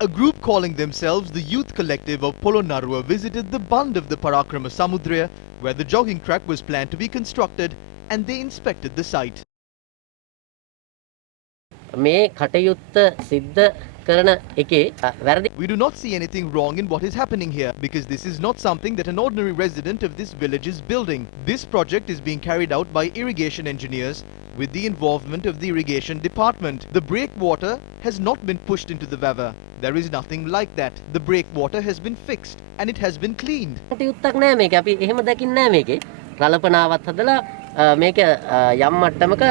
A group calling themselves the Youth Collective of Polonnaruwa visited the bund of the Parakrama Samudra, where the jogging track was planned to be constructed, and they inspected the site. මේ කටයුත්ත සිද්ධ කරන එකේ වැරදි. We do not see anything wrong in what is happening here, because this is not something that an ordinary resident of this village is building. This project is being carried out by irrigation engineers with the involvement of the irrigation department. The breakwater has not been pushed into the Vava. There is nothing like that. The breakwater has been fixed and it has been cleaned. කටයුත්තක් නෑ මේක. අපි එහෙම දකින්නේ නෑ මේකේ. රළපනාවත් හදලා මේක යම් මට්ටමක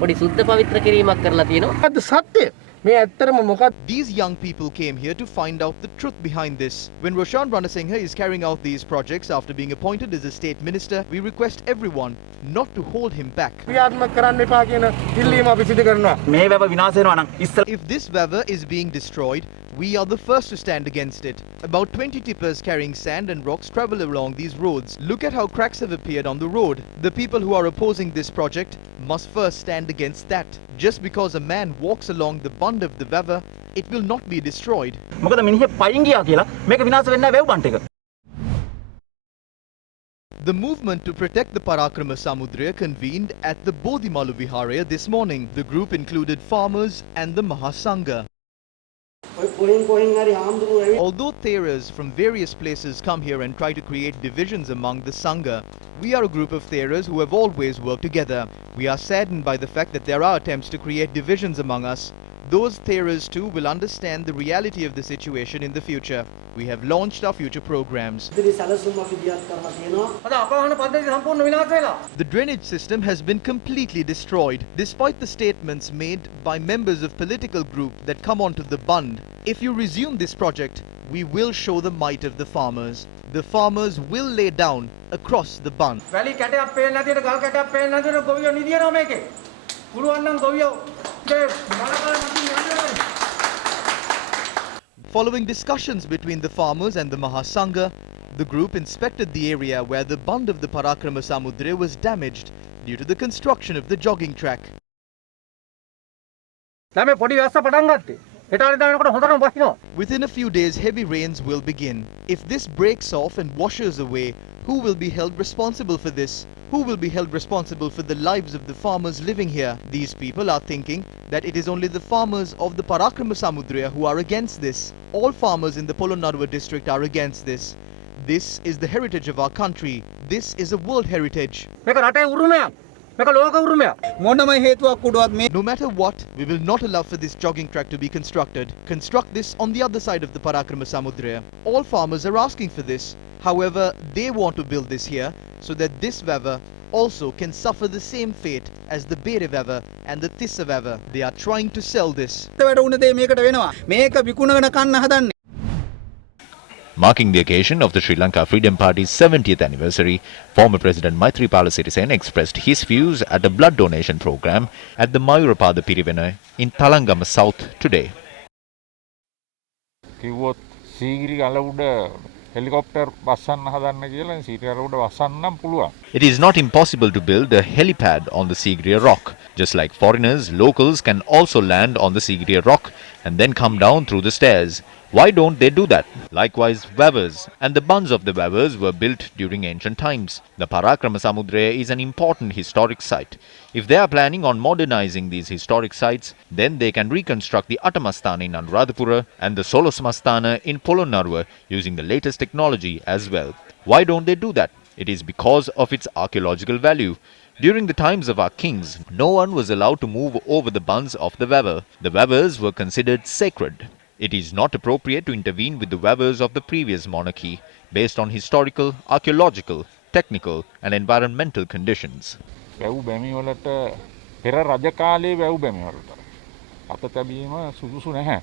පොඩි සුද්ධ පවිත්‍ර කිරීමක් කරලා තියෙනවා. අද සත්‍ය මේ ඇත්තටම මොකක්ද? These young people came here to find out the truth behind this. When Roshan Ranasinghe is carrying out these projects after being appointed as a state minister, we request everyone not to hold him back. ක්‍රියාත්මක කරන්න එපා කියන ඉල්ලීම අපි සිදු කරනවා. මේ වැව විනාශ වෙනවා නම් ඉස්සර If this Vava is being destroyed, we are the first to stand against it. About 20 tippers carrying sand and rocks travel along these roads. Look at how cracks have appeared on the road. The people who are opposing this project must first stand against that. Just because a man walks along the bund of the Vava, it will not be destroyed. මොකද මිනිහ පයින් ගියා කියලා මේක විනාශ වෙන්නේ නැහැ වැව බන්ට් එක. The movement to protect the Parakrama Samudra convened at the Bodhimalu Viharaya this morning. The group included farmers and the Mahasangha. Although Theras from various places come here and try to create divisions among the Sangha, we are a group of Theras who have always worked together. We are saddened by the fact that there are attempts to create divisions among us. Those Theras too will understand the reality of the situation in the future. We have launched our future programs. The drainage system has been completely destroyed, despite the statements made by members of political group that come onto the bund. If you resume this project, we will show the might of the farmers. The farmers will lay down across the bund. Following discussions between the farmers and the Mahasangha, the group inspected the area where the bund of the Parakrama Samudra was damaged due to the construction of the jogging track. Within a few days, heavy rains will begin. If this breaks off and washes away, who will be held responsible for this? Who will be held responsible for the lives of the farmers living here? These people are thinking that it is only the farmers of the Parakrama Samudra who are against this. All farmers in the Polonnaruwa district are against this. This is the heritage of our country. This is a world heritage. No matter what, we will not allow for this jogging track to be constructed. Construct this on the other side of the Parakrama Samudra. All farmers are asking for this. However, they want to build this here so that this Vava also can suffer the same fate as the Bere Vava and the Tissa Vava. They are trying to sell this. Marking the occasion of the Sri Lanka Freedom Party's 70th anniversary, former President Maithripala Sirisena expressed his views at a blood donation program at the Mayurapada Pirivena in Talangama South today. It is not impossible to build a helipad on the Sigiriya Rock. Just like foreigners, locals can also land on the Sigiriya Rock and then come down through the stairs. Why don't they do that? Likewise, Vavas and the bunds of the Vavas were built during ancient times. The Parakrama Samudra is an important historic site. If they are planning on modernizing these historic sites, then they can reconstruct the Attamastana in Anuradhapura and the Solosmastana in Polonnaruwa using the latest technology as well. Why don't they do that? It is because of its archaeological value. During the times of our kings, no one was allowed to move over the bunds of the Vava. The Vavas were considered sacred. It is not appropriate to intervene with the Vavas of the previous monarchy based on historical, archaeological, technical and environmental conditions. වැව් බැමි වලට පෙර රජ කාලයේ වැව් බැමි වලට අත තැබීම සුදුසු නැහැ.